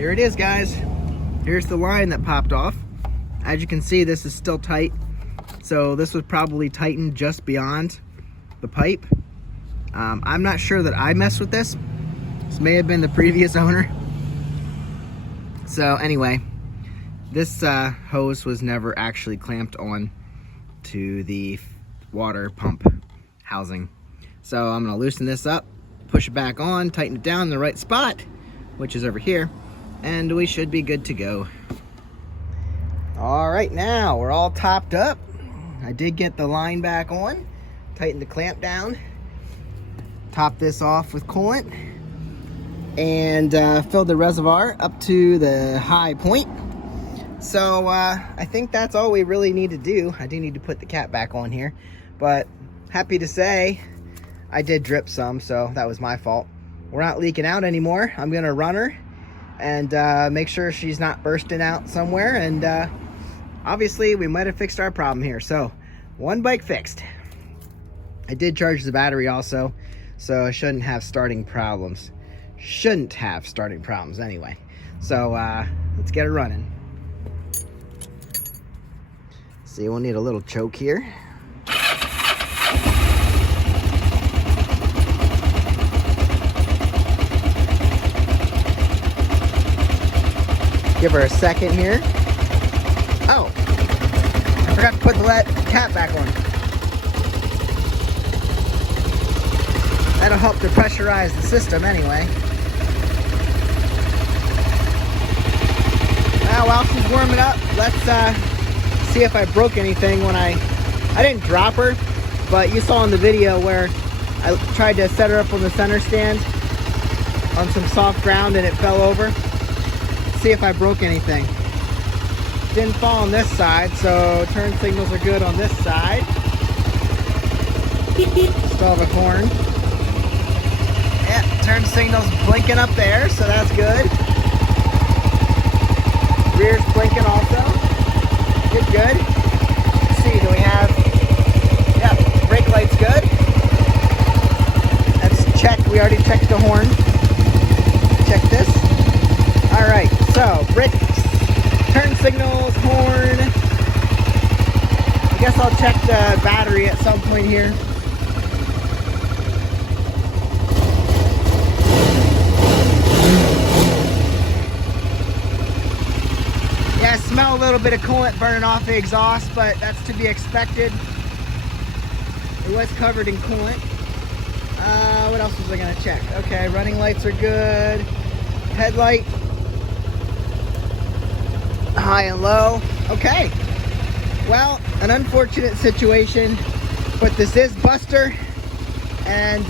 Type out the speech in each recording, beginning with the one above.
here it is, guys. Here's the line that popped off. As you can see, this is still tight. So this was probably tightened just beyond the pipe. I'm not sure that I messed with this. This may have been the previous owner. So anyway, this hose was never actually clamped on to the water pump housing. So I'm gonna loosen this up, push it back on, tighten it down in the right spot, which is over here, and we should be good to go. All right, now we're all topped up. I did get the line back on, tighten the clamp down, top this off with coolant, and fill the reservoir up to the high point. So I think that's all we really need to do. I do need to put the cap back on here, but happy to say I did drip some, so that was my fault. We're not leaking out anymore. I'm gonna run her and make sure she's not bursting out somewhere, and obviously we might have fixed our problem here. So one bike fixed. I did charge the battery also, so I shouldn't have starting problems. Shouldn't have starting problems anyway. So let's get her running. See, we'll need a little choke here. Give her a second here. Oh, I forgot to put the cap back on. That'll help to pressurize the system anyway. Now, while she's warming up, let's see if I broke anything when I didn't drop her, but you saw in the video where I tried to set her up on the center stand on some soft ground and it fell over. See if I broke anything. Didn't fall on this side, so turn signals are good on this side. Still have a horn. Yeah, turn signals blinking up there, so that's good. Rear's blinking also. Good. Let's see, do we have, yeah, brake light's good. Let's check, we already checked the horn. Check this. All right, so brakes, turn signals, horn. I guess I'll check the battery at some point here. Yeah, I smell a little bit of coolant burning off the exhaust, but that's to be expected. It was covered in coolant. What else was I gonna check? Okay, running lights are good. Headlight, high and low. Okay, well, an unfortunate situation, but this is Buster, and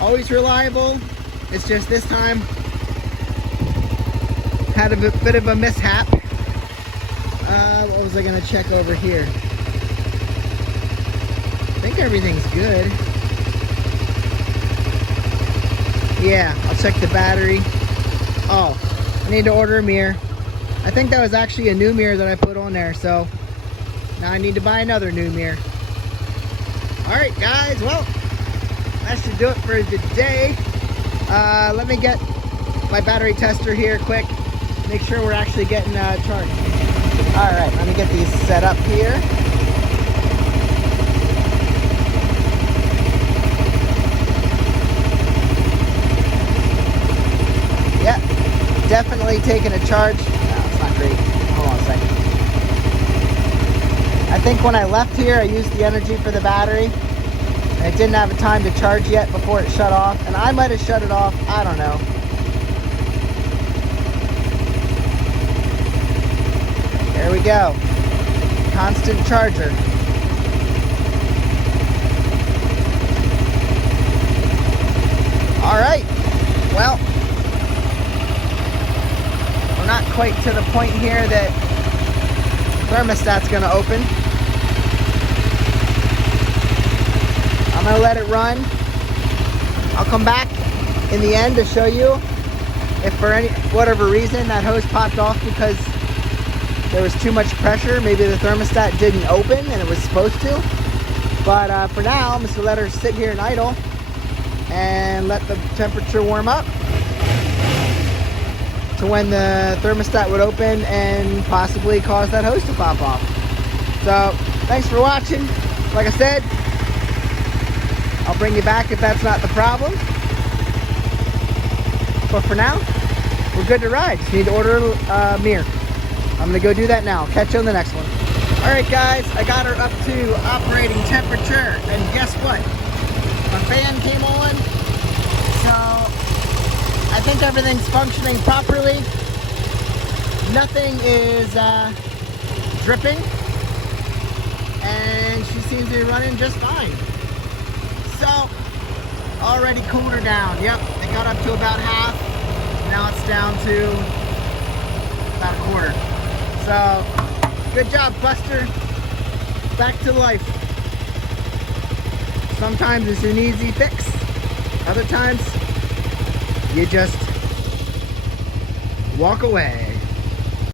always reliable. It's just this time had a bit of a mishap. What was I gonna check over here? I think everything's good. Yeah, I'll check the battery. Oh, I need to order a mirror. I think that was actually a new mirror that I put on there, so now I need to buy another new mirror. Alright guys, well, that should do it for today. Let me get my battery tester here quick. Make sure we're actually getting charged. Alright, let me get these set up here. Yep, definitely taking a charge. No, it's not great. Hold on a second. I think when I left here, I used the energy for the battery. And it didn't have a time to charge yet before it shut off. And I might have shut it off. I don't know. There we go. Constant charger. All right. Well, we're not quite to the point here that thermostat's going to open. I'm going to let it run. I'll come back in the end to show you if for any whatever reason that hose popped off because there was too much pressure. Maybe the thermostat didn't open and it was supposed to. But for now, I'm just going to let her sit here and idle and let the temperature warm up. to when the thermostat would open and possibly cause that hose to pop off. So thanks for watching. Like I said, I'll bring you back if that's not the problem. But for now, we're good to ride. Just need to order a mirror. I'm gonna go do that now. Catch you on the next one. All right, guys, I got her up to operating temperature, and guess what? My fan came on, so I think everything's functioning properly. Nothing is dripping, and she seems to be running just fine. So, already cooled her down. Yep, it got up to about half. Now it's down to about a quarter. So, good job, Buster. Back to life. Sometimes it's an easy fix. Other times, you just walk away.